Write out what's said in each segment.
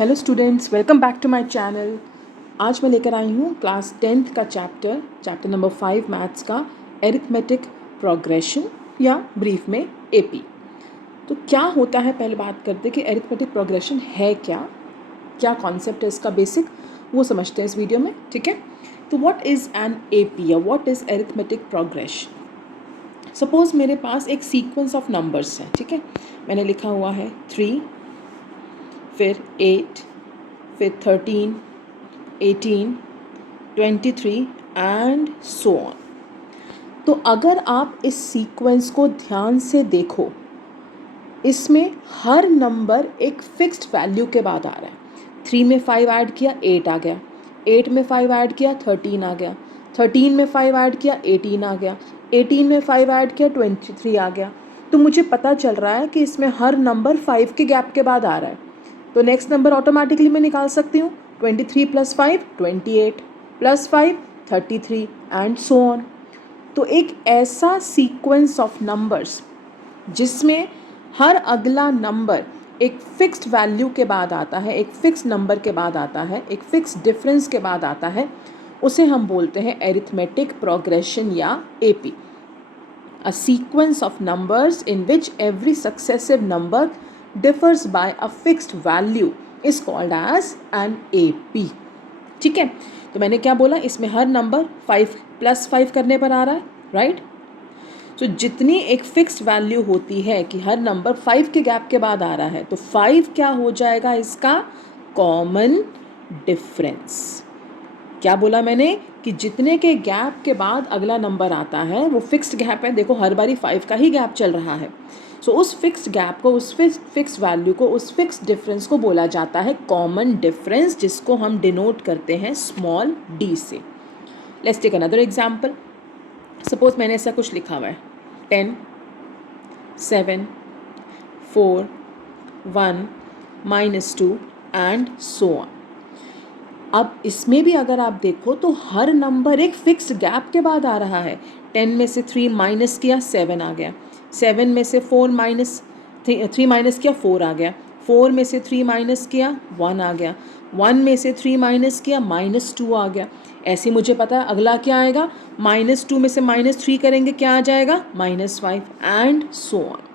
Hello students, welcome back to my channel. आज मैं लेकर आई हूँ क्लास 10th का चैप्टर नंबर 5 मैथ्स का एरिथमेटिक प्रोग्रेशन या ब्रीफ में एपी। तो क्या होता है, पहले बात करते हैं कि एरिथमेटिक प्रोग्रेशन है क्या कॉन्सेप्ट है इसका बेसिक, वो समझते हैं इस वीडियो में। ठीक है, तो व्हाट इज़ एन एपी या what is arithmetic progression. Suppose मेरे पास एक सीक्वेंस ऑफ नंबर्स है। ठीक है, मैंने लिखा हुआ है 3, फिर 8, फिर 13, 18, 23 एंड सो ऑन। तो अगर आप इस सीक्वेंस को ध्यान से देखो, इसमें हर नंबर एक फिक्स्ड वैल्यू के बाद आ रहा है। 3 में 5 ऐड किया 8 आ गया, 8 में 5 ऐड किया 13 आ गया, 13 में 5 ऐड किया 18 आ गया, 18 में 5 ऐड किया 23 आ गया। तो मुझे पता चल रहा है कि इसमें हर नंबर 5 के गैप के बाद आ रहा है। तो नेक्स्ट नंबर ऑटोमेटिकली मैं निकाल सकती हूँ। 23 + 5 28 + 5 33 एंड सो ऑन। तो एक ऐसा सीक्वेंस ऑफ नंबर्स जिसमें हर अगला नंबर एक फिक्स्ड वैल्यू के बाद आता है, एक फिक्स नंबर के बाद आता है, एक फिक्स डिफरेंस के बाद आता है, उसे हम बोलते हैं एरिथमेटिक प्रोग्रेशन या AP. A sequence of numbers in which every successive number differs by a fixed value is called as an AP। ठीक है, तो मैंने क्या बोला, इसमें हर नंबर 5 + 5 करने पर आ रहा है, राइट। तो जितनी एक फिक्स्ड वैल्यू होती है कि हर नंबर 5 के गैप के बाद आ रहा है, तो 5 क्या हो जाएगा, इसका कॉमन डिफरेंस। क्या बोला मैंने कि जितने के गैप के बाद अगला नंबर आता है वो फिक्स्ड गैप है। देखो हर बारी 5 का ही गैप चल रहा है। सो उस फिक्स्ड गैप को, उस फिक्स्ड वैल्यू को, उस फिक्स्ड डिफरेंस को बोला जाता है कॉमन डिफरेंस, जिसको हम डिनोट करते हैं स्मॉल d से। Let's take another example. Suppose मैंने ऐसा कुछ लिखा हुआ है 10, 7, 4, 1, -2 एंड सो ऑन। अब इसमें भी अगर आप देखो तो हर नंबर एक फिक्स्ड गैप के बाद आ रहा है। 10 में से 3 माइनस किया 7 आ गया, 7 में से 3 माइनस किया 4 आ गया, 4 में से 3 माइनस किया 1 आ गया, 1 में से 3 माइनस किया -2 आ गया। ऐसे मुझे पता है अगला क्या आएगा, -2 में से -3 करेंगे क्या आ जाएगा, -5 एंड सो ऑन।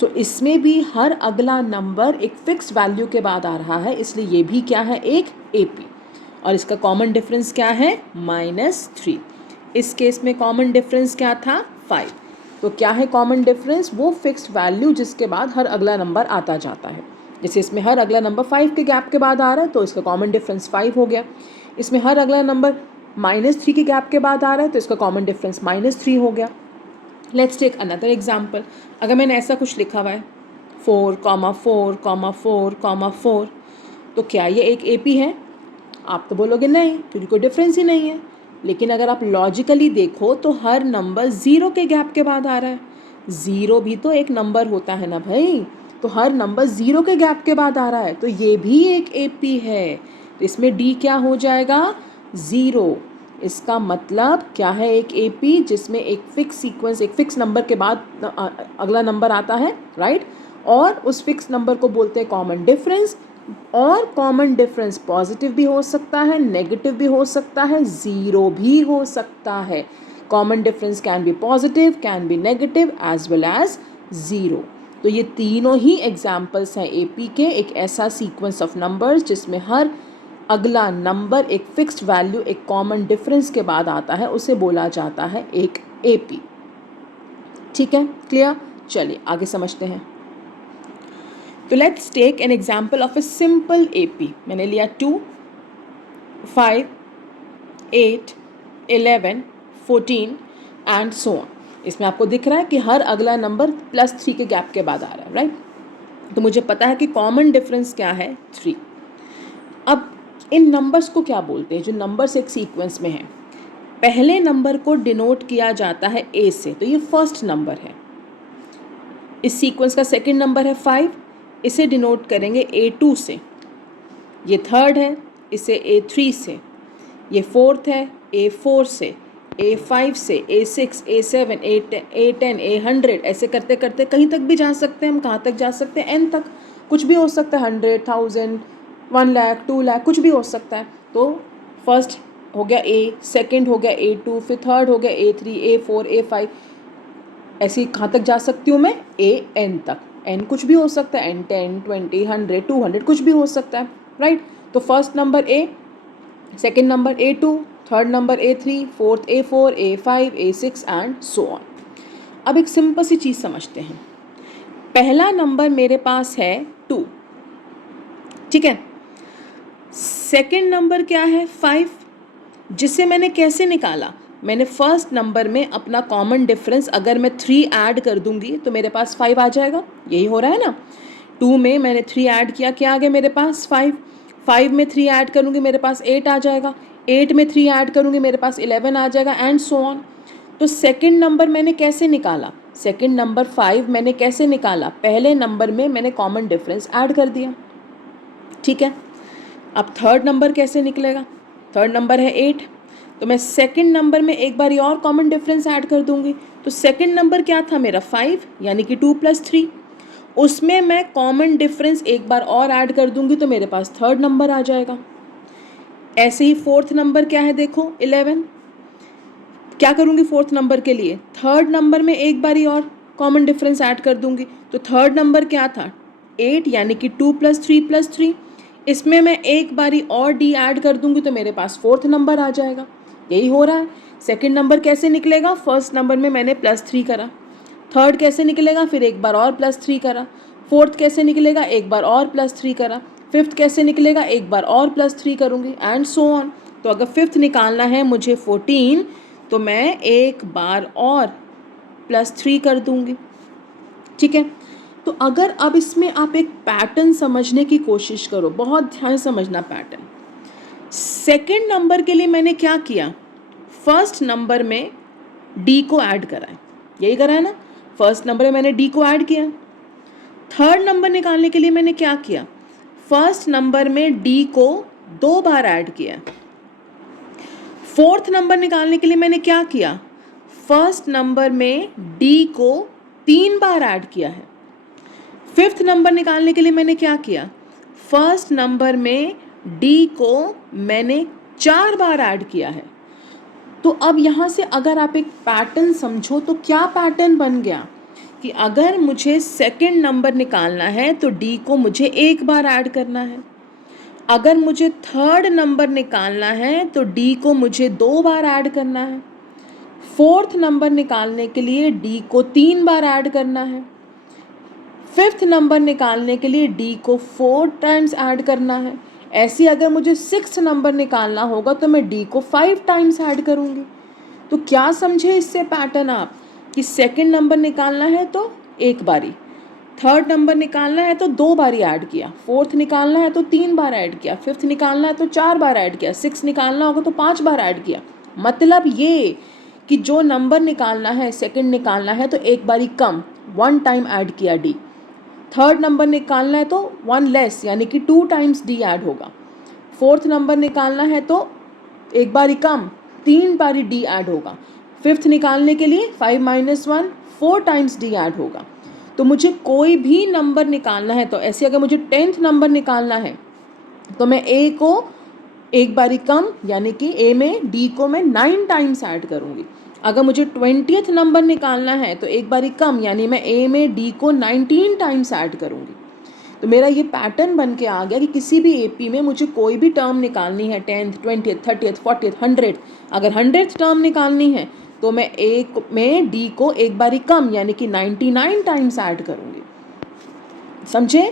तो इसमें भी हर अगला नंबर एक फिक्स्ड वैल्यू के बाद आ रहा है, इसलिए ये भी क्या है, एक एपी। और इसका कॉमन डिफरेंस क्या है, -3। इस केस में कॉमन डिफरेंस क्या था, 5। तो क्या है कॉमन डिफरेंस, वो फिक्स्ड वैल्यू जिसके बाद हर अगला नंबर आता जाता है। जैसे इसमें हर अगला नंबर 5 के गैप के बाद आ रहा है तो इसका कॉमन डिफरेंस 5 हो गया। इसमें हर अगला नंबर -3 के गैप के बाद आ रहा है तो इसका कॉमन डिफरेंस -3 हो गया। Let's take another example. अगर मैंने ऐसा कुछ लिखा हुआ है 4, 4, 4, 4, तो क्या ये एक एपी है? आप तो बोलोगे नहीं, क्योंकि कोई डिफरेंस ही नहीं है। लेकिन अगर आप लॉजिकली देखो तो हर नंबर 0 के गैप के बाद आ रहा है। 0 भी तो एक नंबर होता है ना भाई, तो हर नंबर 0 के गैप के बाद आ रहा है, तो ये भी एक एपी है। तो इसमें डी क्या हो जाएगा, 0। इसका मतलब क्या है, एक एपी जिसमें एक फिक्स सीक्वेंस, एक फिक्स नंबर के बाद अगला नंबर आता है, राइट। और उस फिक्स नंबर को बोलते हैं कॉमन डिफरेंस। और कॉमन डिफरेंस पॉजिटिव भी हो सकता है, नेगेटिव भी हो सकता है, 0 भी हो सकता है। Common difference can be positive, can be negative as well as 0। तो ये तीनों ही एग्जाम्पल्स हैं एपी के, एक ऐसा सीक्वेंस ऑफ नंबर्स जिसमें हर अगला नंबर एक फिक्स्ड वैल्यू, एक कॉमन डिफरेंस के बाद आता है, उसे बोला जाता है एक एपी। ठीक है, क्लियर? चलिए आगे समझते हैं। तो let's take an example of a simple AP. मैंने लिया 2, 5, 8, 11, 14 एंड सो ऑन। इसमें आपको दिख रहा है कि हर अगला नंबर +3 के गैप के बाद आ रहा है, राइट। तो मुझे पता है कि कॉमन डिफरेंस क्या है, 3। अब इन नंबर्स को क्या बोलते हैं, जो नंबर्स एक सीक्वेंस में हैं। पहले नंबर को डिनोट किया जाता है ए से, तो ये फर्स्ट नंबर है। इस सीक्वेंस का सेकंड नंबर है 5, इसे डिनोट करेंगे A2 से। ये थर्ड है, इसे A3 से। ये फोर्थ है, A4 से, A5 से, A6, A7, A10, A100, ऐसे करते करते कहीं तक भी जा सकते हैं हम। कहाँ तक जा सकते हैं, n तक। कुछ भी हो सकता है, 100, 1000, 1 लाख 2 लाख कुछ भी हो सकता है। तो फर्स्ट हो गया ए, सेकंड हो गया A2, फिर थर्ड हो गया A3, A4, A5, ऐसे कहाँ तक जा सकती हूँ मैं, AN तक। N कुछ भी हो सकता है, N 10, 20, 100, 200 कुछ भी हो सकता है, राइट। तो first number A, second number A2, third number A3, fourth A4, A5, A6 and so on. अब एक सिंपल सी चीज़ समझते हैं। पहला नंबर मेरे पास है 2, ठीक है। सेकंड नंबर क्या है, 5, जिसे मैंने कैसे निकाला, मैंने फर्स्ट नंबर में अपना कॉमन डिफरेंस अगर मैं 3 ऐड कर दूंगी तो मेरे पास 5 आ जाएगा, यही हो रहा है ना। 2 में मैंने 3 ऐड किया, क्या आ गया मेरे पास 5, 5 में 3 ऐड करूँगी मेरे पास 8 आ जाएगा, 8 में 3 ऐड करूँगी मेरे पास 11 आ जाएगा एंड सो ऑन। तो सेकंड नंबर मैंने कैसे निकाला, सेकंड नंबर 5 मैंने कैसे निकाला, पहले नंबर में मैंने कॉमन डिफरेंस ऐड कर दिया, ठीक है। अब थर्ड नंबर कैसे निकलेगा, थर्ड नंबर है 8, तो मैं सेकंड नंबर में एक बार और कॉमन डिफरेंस ऐड कर दूंगी। तो सेकंड नंबर क्या था मेरा 5, यानी कि 2 + 3, उसमें मैं कॉमन डिफरेंस एक बार और ऐड कर दूंगी तो मेरे पास थर्ड नंबर आ जाएगा। ऐसे ही फोर्थ नंबर क्या है, देखो 11, क्या करूँगी फोर्थ नंबर के लिए, थर्ड नंबर में एक बारी और कॉमन डिफरेंस ऐड कर दूंगी। तो थर्ड नंबर क्या था 8, यानी कि 2 + 3 + 3, इसमें मैं एक बारी और डी ऐड कर दूंगी तो मेरे पास फोर्थ नंबर आ जाएगा, यही हो रहा है। सेकंड नंबर कैसे निकलेगा, फर्स्ट नंबर में मैंने +3 करा, थर्ड कैसे निकलेगा, फिर एक बार और +3 करा, फोर्थ कैसे निकलेगा, एक बार और +3 करा, फिफ्थ कैसे निकलेगा, एक बार और +3 करूँगी एंड सो ऑन। तो अगर फिफ्थ निकालना है मुझे 14, तो मैं एक बार और +3 कर दूँगी, ठीक है। तो अगर अब इसमें आप एक पैटर्न समझने की कोशिश करो, बहुत ध्यान समझना पैटर्न। सेकंड नंबर के लिए मैंने क्या किया, फर्स्ट नंबर में डी को ऐड करा है, यही करा है ना, फर्स्ट नंबर में मैंने डी को ऐड किया। थर्ड नंबर निकालने के लिए मैंने क्या किया, फर्स्ट नंबर में डी को 2 बार ऐड किया। फोर्थ नंबर निकालने के लिए मैंने क्या किया, फर्स्ट नंबर में डी को 3 बार ऐड किया है। फिफ्थ नंबर निकालने के लिए मैंने क्या किया, फर्स्ट नंबर में डी को मैंने 4 बार ऐड किया है। तो अब यहाँ से अगर आप एक पैटर्न समझो तो क्या पैटर्न बन गया कि अगर मुझे सेकंड नंबर निकालना है तो डी को मुझे एक बार ऐड करना है, अगर मुझे थर्ड नंबर निकालना है तो डी को मुझे 2 बार ऐड करना है, फोर्थ नंबर निकालने के लिए डी को 3 बार ऐड करना है, फिफ्थ नंबर निकालने के लिए डी को 4 टाइम्स ऐड करना है। ऐसे अगर मुझे सिक्स्थ नंबर निकालना होगा तो मैं डी को 5 टाइम्स ऐड करूँगी। तो क्या समझे इससे पैटर्न आप कि सेकंड नंबर निकालना है तो एक बारी, थर्ड नंबर निकालना है तो 2 बारी ऐड किया, फोर्थ निकालना है तो 3 बार ऐड किया, फिफ्थ निकालना है तो 4 बार ऐड किया, सिक्स निकालना होगा तो 5 बार ऐड किया। मतलब ये कि जो नंबर निकालना है, सेकंड निकालना है तो एक बारी कम 1 टाइम ऐड किया डी, थर्ड नंबर निकालना है तो 1 लेस यानी कि 2 टाइम्स डी ऐड होगा, फोर्थ नंबर निकालना है तो एक बारी कम 3 बारी डी ऐड होगा, फिफ्थ निकालने के लिए 5 - 1 4 टाइम्स डी ऐड होगा। तो मुझे कोई भी नंबर निकालना है तो ऐसे अगर मुझे 10th नंबर निकालना है तो मैं ए को एक बारी कम यानी कि ए में डी को मैं 9 टाइम्स ऐड करूँगी। अगर मुझे 20th नंबर निकालना है तो एक बारी कम यानी मैं ए में डी को 19 टाइम्स ऐड करूँगी। तो मेरा ये पैटर्न बन के आ गया कि किसी भी एपी में मुझे कोई भी टर्म निकालनी है, 10th 20th 30th 40th 100th, अगर 100th टर्म निकालनी है तो मैं ए में डी को एक बारी कम यानी कि 99 टाइम्स ऐड करूँगी। समझे,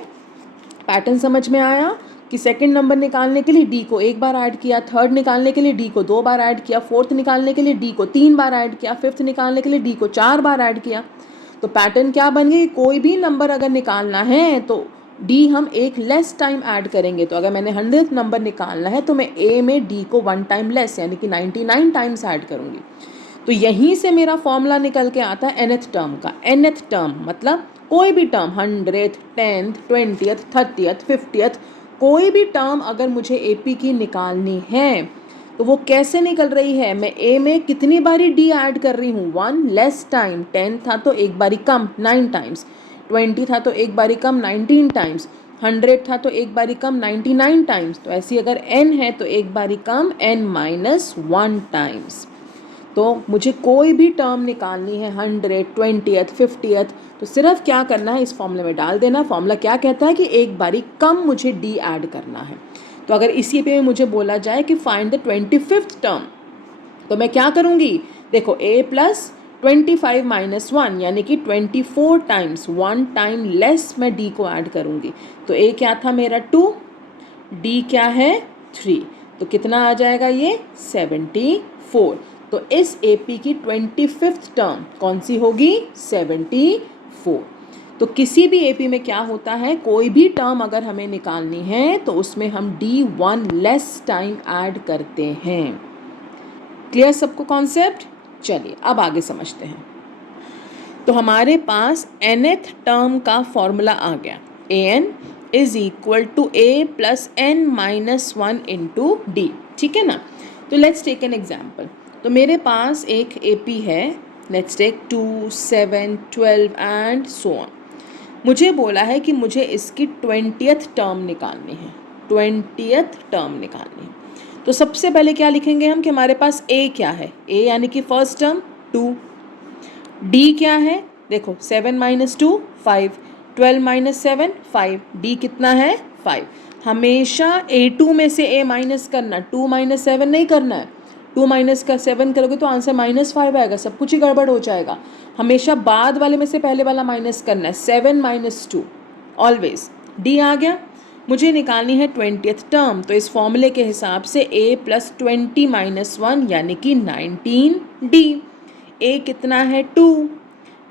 पैटर्न समझ में आया कि सेकंड नंबर निकालने के लिए डी को एक बार ऐड किया, थर्ड निकालने के लिए डी को 2 बार ऐड किया, फोर्थ निकालने के लिए डी को 3 बार ऐड किया, फिफ्थ निकालने के लिए डी को 4 बार ऐड किया। तो पैटर्न क्या बन गई, कोई भी नंबर अगर निकालना है तो डी हम एक लेस टाइम ऐड करेंगे। तो अगर मैंने 100th नंबर निकालना है तो मैं ए में डी को 1 टाइम लेस यानी कि 99 टाइम्स ऐड करूँगी। तो यहीं से मेरा फॉर्मूला निकल के आता है nth टर्म का। nth टर्म मतलब कोई भी term 100th 10th 20th 30th 50th कोई भी टर्म अगर मुझे एपी की निकालनी है तो वो कैसे निकल रही है, मैं ए में कितनी बारी डी ऐड कर रही हूँ, 1 लेस टाइम, 10 था तो एक बारी कम 9 टाइम्स, 20 था तो एक बारी कम 19 टाइम्स, 100 था तो एक बारी कम 99 टाइम्स, तो ऐसी अगर n है तो एक बारी कम n माइनस 1 टाइम्स। तो मुझे कोई भी टर्म निकालनी है 100, 20th, 50th, तो सिर्फ क्या करना है, इस फॉर्मूले में डाल देना। फॉर्मूला क्या कहता है कि एक बारी कम मुझे d ऐड करना है। तो अगर इसी पे मुझे बोला जाए कि फाइंड द 25th टर्म, तो मैं क्या करूँगी, देखो a प्लस 25 माइनस 1 यानी कि 24 टाइम्स 1 टाइम लेस मैं d को ऐड करूँगी। तो a क्या था मेरा 2, d क्या है 3, तो कितना आ जाएगा ये 74। तो इस AP की 25th टर्म कौन सी होगी, 74। तो किसी भी AP में क्या होता है, कोई भी टर्म अगर हमें निकालनी है तो उसमें हम D1 लेस टाइम ऐड करते हैं। क्लियर सबको कॉन्सेप्ट? चलिए अब आगे समझते हैं। तो हमारे पास nth टर्म का फॉर्मूला आ गया, an is equal to a plus n minus 1 into D, ठीक है ना। तो लेट्स टेक एन एग्जाम्पल। तो मेरे पास एक AP है, let's take 2, 7, 12 and so on. मुझे बोला है कि मुझे इसकी 20th टर्म निकालनी है, 20th टर्म निकालनी है। तो सबसे पहले क्या लिखेंगे हम कि हमारे पास a क्या है, a यानी कि फर्स्ट टर्म 2, d क्या है, देखो 7 माइनस 2 5, 12 माइनस 7 5, d कितना है 5। हमेशा a2 में से a माइनस करना, 2 माइनस 7 नहीं करना है। 2 माइनस का 7 करोगे तो आंसर माइनस 5 आएगा, सब कुछ ही गड़बड़ हो जाएगा। हमेशा बाद वाले में से पहले वाला माइनस करना है, 7 माइनस 2 ऑलवेज। d आ गया, मुझे निकालनी है 20th टर्म। तो इस फॉर्मूले के हिसाब से a प्लस 20 माइनस 1 यानी कि 19d। a कितना है 2,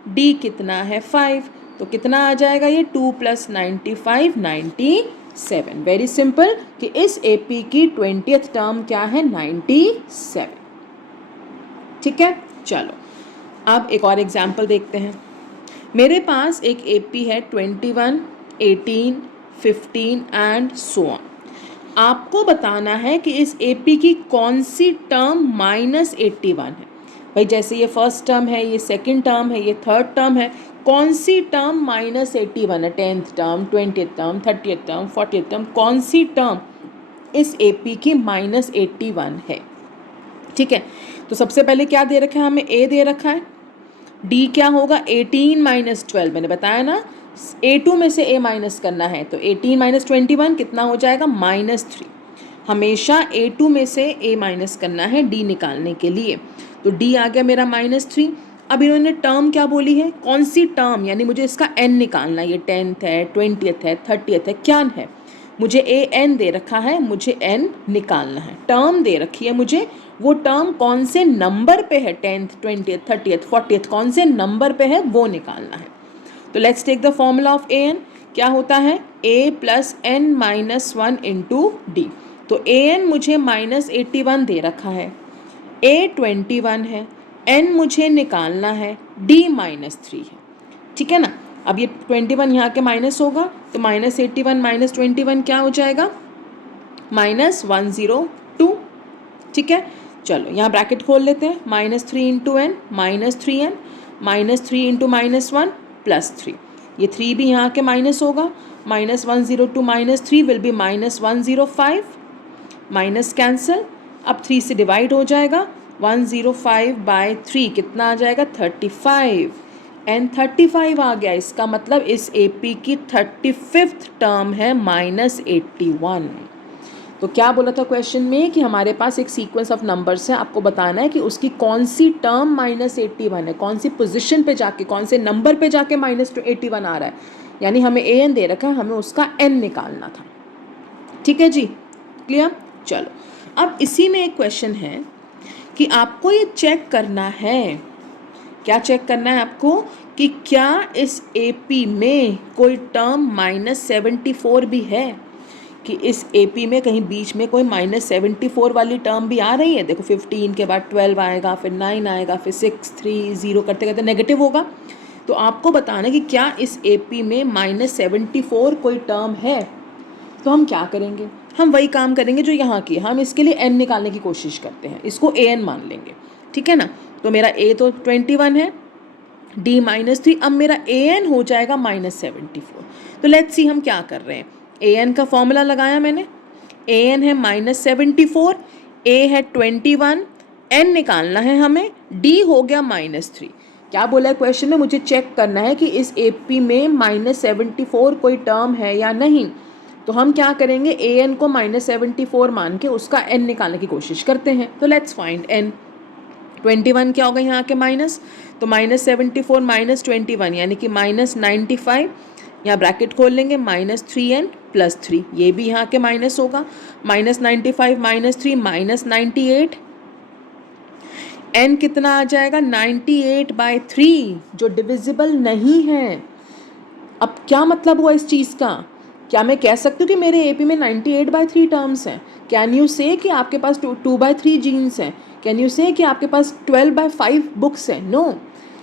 d कितना है 5, तो कितना आ जाएगा ये 2 प्लस 95 97। वेरी सिंपल कि इस AP की 20th टर्म क्या है 97। ठीक है, चलो अब एक और एग्जाम्पल देखते हैं। मेरे पास एक AP है 21, 18, 15 एंड सो ऑन। आपको बताना है कि इस AP की कौन सी टर्म माइनस 81 है। भाई जैसे ये फर्स्ट टर्म है, ये सेकंड टर्म है, ये थर्ड टर्म है, कौन सी टर्म माइनस 81 है, 10th term, 20th term, 30th term, 40th term, कौन सी टर्म इस AP की माइनस 81 है। ठीक है, तो सबसे पहले क्या दे रखा है हमें, a दे रखा है, d क्या होगा 18 माइनस 12, मैंने बताया ना a2 में से a माइनस करना है, तो 18 माइनस 21 कितना हो जाएगा -3। हमेशा a2 में से a माइनस करना है d निकालने के लिए, तो d आ गया मेरा -3। अब इन्होंने टर्म क्या बोली है, कौन सी टर्म, यानी मुझे इसका n निकालना है, ये 10th है, 20th है, 30th है, क्या है, मुझे an दे रखा है, मुझे n निकालना है। टर्म दे रखी है मुझे, वो टर्म कौन से नंबर पे है, 10th, 20th, 30th, 40th, कौन से नंबर पे है वो निकालना है। तो let's take the formula of an, क्या होता है a plus n minus 1 into D. तो an मुझे -81 दे रखा है, a 21 है, n मुझे निकालना है, d -3 है। ठीक है ना। अब ये 21 यहाँ के माइनस होगा, तो -81 माइनस 21 क्या हो जाएगा, -102। ठीक है, चलो यहाँ ब्रैकेट खोल लेते हैं, -3 इंटू n -3n, -3 इंटू -1 +3, ये 3 भी यहाँ के माइनस होगा, -102 -3 विल बी -105, माइनस कैंसल, अब 3 से डिवाइड हो जाएगा, 105/3 कितना आ जाएगा 35, एंड 35 आ गया। इसका मतलब इस AP की 35th टर्म है -81। तो क्या बोला था क्वेश्चन में कि हमारे पास एक सीक्वेंस ऑफ नंबर्स है, आपको बताना है कि उसकी कौन सी टर्म -81 है, कौन सी पोजीशन पे जाके, कौन से नंबर पे जाके -81 आ रहा है, यानी हमें an दे रखा है, हमें उसका n निकालना था। ठीक है जी, क्लियर। चलो अब इसी में एक क्वेश्चन है कि आपको ये चेक करना है, क्या चेक करना है आपको, कि क्या इस AP में कोई टर्म -74 भी है, कि इस AP में कहीं बीच में कोई -74 वाली टर्म भी आ रही है। देखो 15 के बाद 12 आएगा, फिर 9 आएगा, फिर 6, 3, 0 करते करते नेगेटिव होगा। तो आपको बताना है कि क्या इस AP में -74 कोई टर्म है। तो हम क्या करेंगे, हम वही काम करेंगे जो यहाँ की, हम इसके लिए n निकालने की कोशिश करते हैं, इसको an मान लेंगे। ठीक है ना, तो मेरा a तो 21 है, d -3, अब मेरा an हो जाएगा -74। तो लेट्स सी हम क्या कर रहे हैं, ए एन का फॉर्मूला लगाया मैंने, ए एन है -74, ए है 21, एन निकालना है हमें, डी हो गया -3। क्या बोला है क्वेश्चन में, मुझे चेक करना है कि इस ए पी में -74 कोई टर्म है या नहीं। तो हम क्या करेंगे, ए एन को -74 मान के उसका एन निकालने की कोशिश करते हैं। तो लेट्स फाइंड एन। 21 क्या होगा यहाँ के माइनस, तो -74 -21 यानी कि -95, यहाँ ब्रैकेट खोल लेंगे, -3n + 3, ये भी यहाँ के माइनस होगा, -95 -3 -98, n कितना आ जाएगा 98/3, जो डिविजिबल नहीं है। अब क्या मतलब हुआ इस चीज़ का, क्या मैं कह सकती हूँ कि मेरे एपी में 98/3 टर्म्स हैं? कैन यू से कि आपके पास 2/3 जीन्स हैं? कैन यू से कि आपके पास 12/5 बुक्स हैं? नो,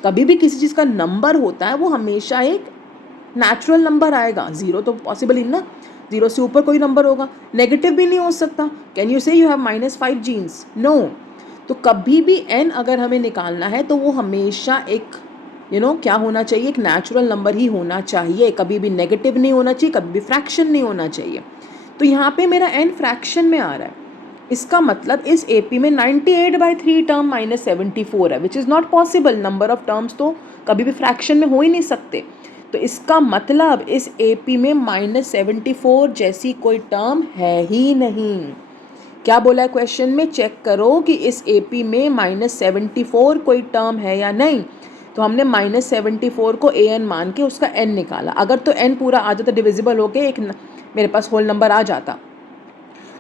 कभी भी किसी चीज़ का नंबर होता है वो हमेशा एक नेचुरल नंबर आएगा। ज़ीरो तो पॉसिबल ही ना, ज़ीरो से ऊपर कोई नंबर होगा, नेगेटिव भी नहीं हो सकता। कैन यू से यू हैव -5 जीन्स? नो। तो कभी भी n अगर हमें निकालना है तो वो हमेशा एक क्या होना चाहिए, एक नेचुरल नंबर ही होना चाहिए, कभी भी नेगेटिव नहीं होना चाहिए, कभी भी फ्रैक्शन नहीं होना चाहिए। तो यहाँ पे मेरा n फ्रैक्शन में आ रहा है, इसका मतलब इस AP में 98/3 टर्म -74 है, which is not possible. Number of terms तो कभी भी फ्रैक्शन में हो ही नहीं सकते। तो इसका मतलब इस AP में -74 जैसी कोई टर्म है ही नहीं। क्या बोला है क्वेश्चन में, चेक करो कि इस AP में -74 कोई टर्म है या नहीं। तो हमने -74 को an मान के उसका n निकाला। अगर तो n पूरा आ जाता, डिविजिबल होके एक मेरे पास होल नंबर आ जाता,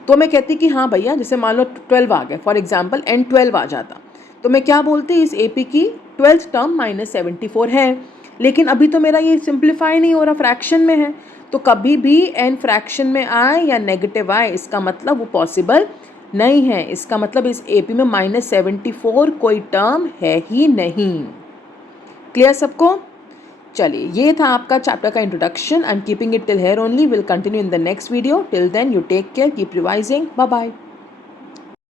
तो मैं कहती कि हाँ भैया, जैसे मान लो 12 आ गए, फॉर एग्जांपल n 12 आ जाता, तो मैं क्या बोलती, इस AP की 12th टर्म -74 है। लेकिन अभी तो मेरा ये सिंप्लीफाई नहीं हो रहा, फ्रैक्शन में है। तो कभी भी n फ्रैक्शन में आए या नेगेटिव आए, इसका मतलब वो पॉसिबल नहीं है। इसका मतलब इस AP में -74 कोई टर्म है ही नहीं। क्लियर सबको? चलिए, ये था आपका चैप्टर का introduction. I am keeping it till here only, will continue in the next video. Till then you take care, keep revising, bye bye.